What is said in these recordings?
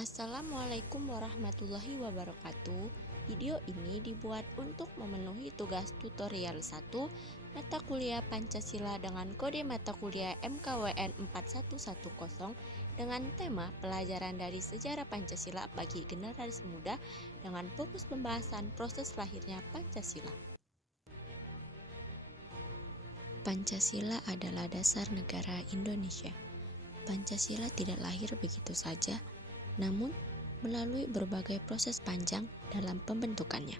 Assalamualaikum warahmatullahi wabarakatuh. Video ini dibuat untuk memenuhi tugas tutorial 1 mata kuliah Pancasila dengan kode mata kuliah MKWN 4110 dengan tema pelajaran dari sejarah Pancasila bagi generasi muda dengan fokus pembahasan proses lahirnya Pancasila. Pancasila adalah dasar negara Indonesia. Pancasila tidak lahir begitu saja, namun melalui berbagai proses panjang dalam pembentukannya.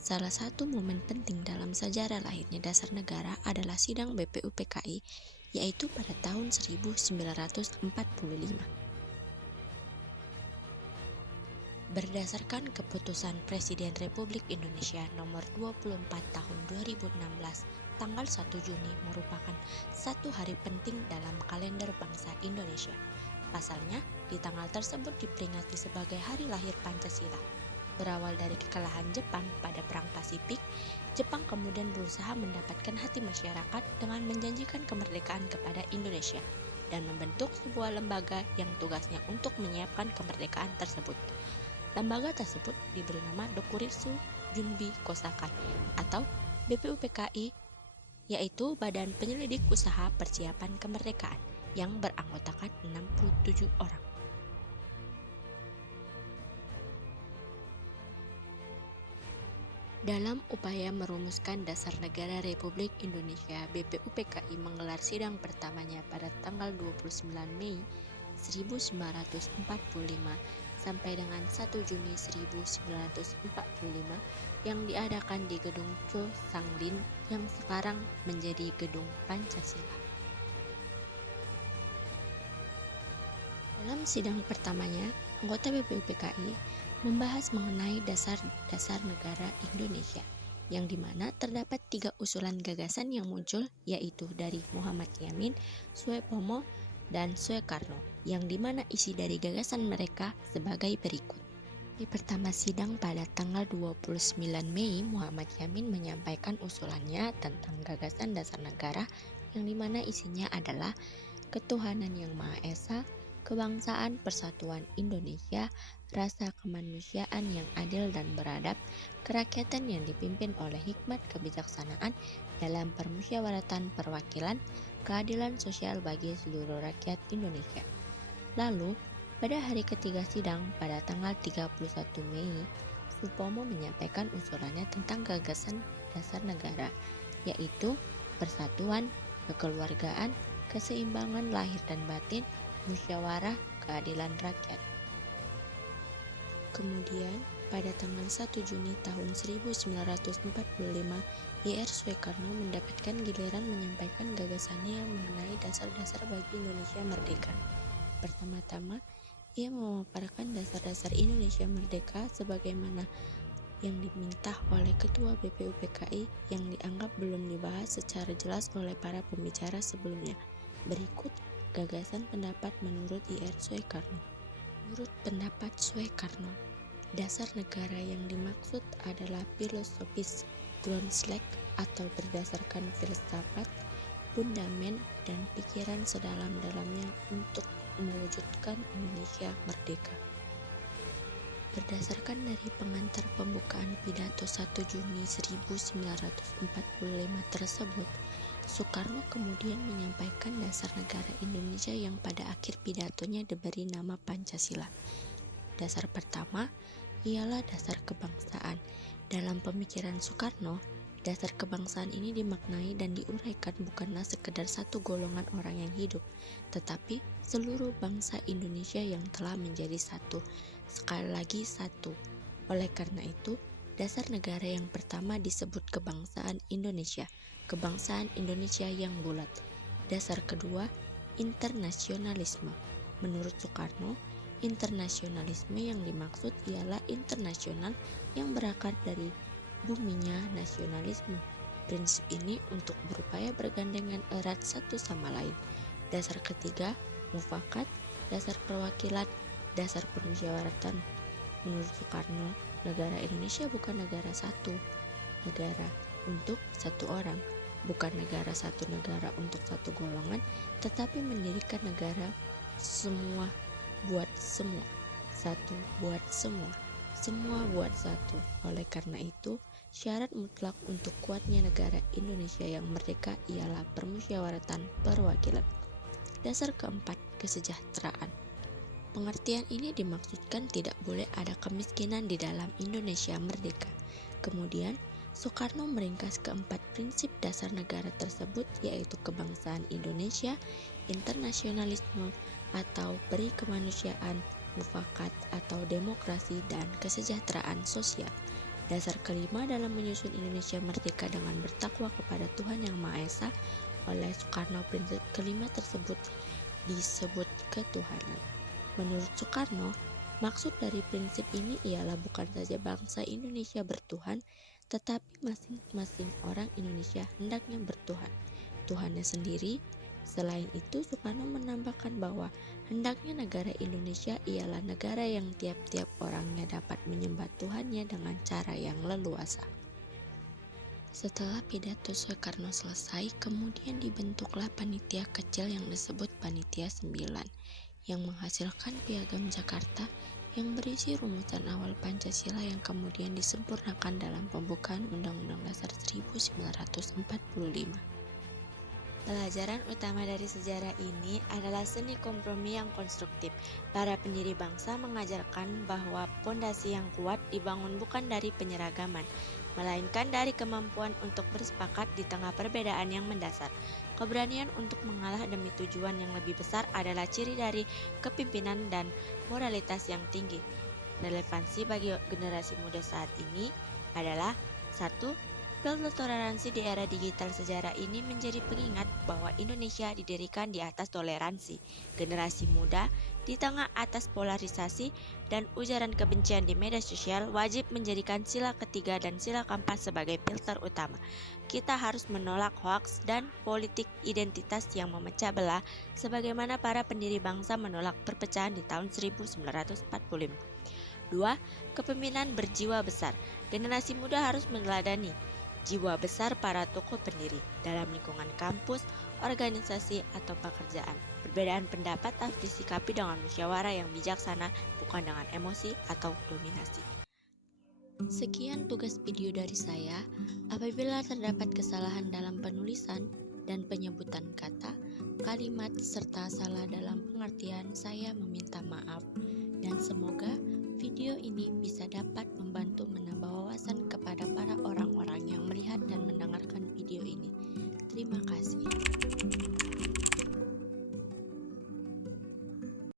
Salah satu momen penting dalam sejarah lahirnya dasar negara adalah sidang BPUPKI, yaitu pada tahun 1945. Berdasarkan keputusan Presiden Republik Indonesia nomor 24 tahun 2016, tanggal 1 Juni merupakan satu hari penting dalam kalender bangsa Indonesia. Pasalnya, di tanggal tersebut diperingati sebagai hari lahir Pancasila. Berawal dari kekalahan Jepang pada Perang Pasifik, Jepang kemudian berusaha mendapatkan hati masyarakat dengan menjanjikan kemerdekaan kepada Indonesia dan membentuk sebuah lembaga yang tugasnya untuk menyiapkan kemerdekaan tersebut. Lembaga tersebut diberi nama Dokuritsu Junbi Kosakai atau BPUPKI, yaitu Badan Penyelidik Usaha Persiapan Kemerdekaan yang beranggotakan 67 orang. Dalam upaya merumuskan dasar negara Republik Indonesia, BPUPKI menggelar sidang pertamanya pada tanggal 29 Mei 1945 sampai dengan 1 Juni 1945 yang diadakan di Gedung Cho Sanglin yang sekarang menjadi Gedung Pancasila. Dalam sidang pertamanya, anggota BPUPKI membahas mengenai dasar-dasar negara Indonesia, yang dimana terdapat 3 usulan gagasan yang muncul, yaitu dari Muhammad Yamin, Soepomo, dan Soekarno, yang dimana isi dari gagasan mereka sebagai berikut. Di pertama sidang pada tanggal 29 Mei, Muhammad Yamin menyampaikan usulannya tentang gagasan dasar negara, yang dimana isinya adalah ketuhanan yang Maha Esa, kebangsaan persatuan Indonesia, rasa kemanusiaan yang adil dan beradab, kerakyatan yang dipimpin oleh hikmat kebijaksanaan dalam permusyawaratan perwakilan, keadilan sosial bagi seluruh rakyat Indonesia. Lalu, pada hari ketiga sidang pada tanggal 31 Mei, Supomo menyampaikan usulannya tentang gagasan dasar negara, yaitu persatuan, kekeluargaan, keseimbangan lahir dan batin, musyawarah, keadilan rakyat. Kemudian, pada tanggal 1 Juni tahun 1945, Ir Soekarno mendapatkan giliran menyampaikan gagasannya yang mengenai dasar-dasar bagi Indonesia merdeka. Pertama-tama, ia memaparkan dasar-dasar Indonesia merdeka sebagaimana yang diminta oleh Ketua BPUPKI yang dianggap belum dibahas secara jelas oleh para pembicara sebelumnya. Berikut gagasan pendapat menurut Ir Soekarno. Menurut pendapat Soekarno, dasar negara yang dimaksud adalah filosofis Grundslag atau berdasarkan filsafat, fundamen, dan pikiran sedalam-dalamnya untuk mewujudkan Indonesia merdeka. Berdasarkan dari pengantar pembukaan pidato 1 Juni 1945 tersebut, Soekarno kemudian menyampaikan dasar negara Indonesia yang pada akhir pidatonya diberi nama Pancasila. Dasar pertama ialah dasar kebangsaan. Dalam pemikiran Soekarno, dasar kebangsaan ini dimaknai dan diuraikan bukanlah sekedar satu golongan orang yang hidup, tetapi seluruh bangsa Indonesia yang telah menjadi satu, sekali lagi satu. Oleh karena itu, dasar negara yang pertama disebut kebangsaan Indonesia, kebangsaan Indonesia yang bulat. Dasar kedua, internasionalisme. Menurut Soekarno, internasionalisme yang dimaksud ialah internasional yang berakar dari buminya nasionalisme. Prinsip ini untuk berupaya bergandengan erat satu sama lain. Dasar ketiga, mufakat, dasar perwakilan, dasar permusyawaratan. Menurut Soekarno, negara Indonesia bukan negara satu, negara untuk satu orang. bukan negara satu negara untuk satu golongan, tetapi mendirikan negara semua buat semua, satu buat semua, semua buat satu. Oleh karena itu, syarat mutlak untuk kuatnya negara Indonesia yang merdeka ialah permusyawaratan perwakilan. Dasar keempat, kesejahteraan. Pengertian ini dimaksudkan tidak boleh ada kemiskinan di dalam Indonesia merdeka. Kemudian, Soekarno meringkas keempat prinsip dasar negara tersebut, yaitu kebangsaan Indonesia, internasionalisme atau peri kemanusiaan, mufakat atau demokrasi, dan kesejahteraan sosial. Dasar kelima dalam menyusun Indonesia merdeka dengan bertakwa kepada Tuhan Yang Maha Esa. Oleh Soekarno, prinsip kelima tersebut disebut ketuhanan. Menurut Soekarno, maksud dari prinsip ini ialah bukan saja bangsa Indonesia bertuhan, tetapi masing-masing orang Indonesia hendaknya bertuhan, Tuhannya sendiri. Selain itu, Soekarno menambahkan bahwa hendaknya negara Indonesia ialah negara yang tiap-tiap orangnya dapat menyembah Tuhannya dengan cara yang leluasa. Setelah pidato Soekarno selesai, kemudian dibentuklah panitia kecil yang disebut Panitia 9, yang menghasilkan Piagam Jakarta yang berisi rumusan awal Pancasila yang kemudian disempurnakan dalam pembukaan Undang-Undang Dasar 1945. Pelajaran utama dari sejarah ini adalah seni kompromi yang konstruktif. Para pendiri bangsa mengajarkan bahwa pondasi yang kuat dibangun bukan dari penyeragaman, melainkan dari kemampuan untuk bersepakat di tengah perbedaan yang mendasar. Keberanian untuk mengalah demi tujuan yang lebih besar adalah ciri dari kepemimpinan dan moralitas yang tinggi. Relevansi bagi generasi muda saat ini adalah 1. Filter toleransi di era digital sejarah ini menjadi pengingat bahwa Indonesia didirikan di atas toleransi. Generasi muda di tengah atas polarisasi dan ujaran kebencian di media sosial wajib menjadikan sila ketiga dan sila keempat sebagai filter utama. Kita harus menolak hoaks dan politik identitas yang memecah belah sebagaimana para pendiri bangsa menolak perpecahan di tahun 1945. 2. Kepemimpinan berjiwa besar. Generasi muda harus meneladani jiwa besar para tokoh pendiri dalam lingkungan kampus, organisasi, atau pekerjaan. Perbedaan pendapat harus disikapi dengan musyawarah yang bijaksana, bukan dengan emosi atau dominasi. Sekian tugas video dari saya. Apabila terdapat kesalahan dalam penulisan dan penyebutan kata, kalimat, serta salah dalam pengertian, saya meminta maaf. Dan semoga video ini bisa dapat membantu menambah wawasan kepada para orang-orang yang melihat dan mendengarkan video ini. Terima kasih.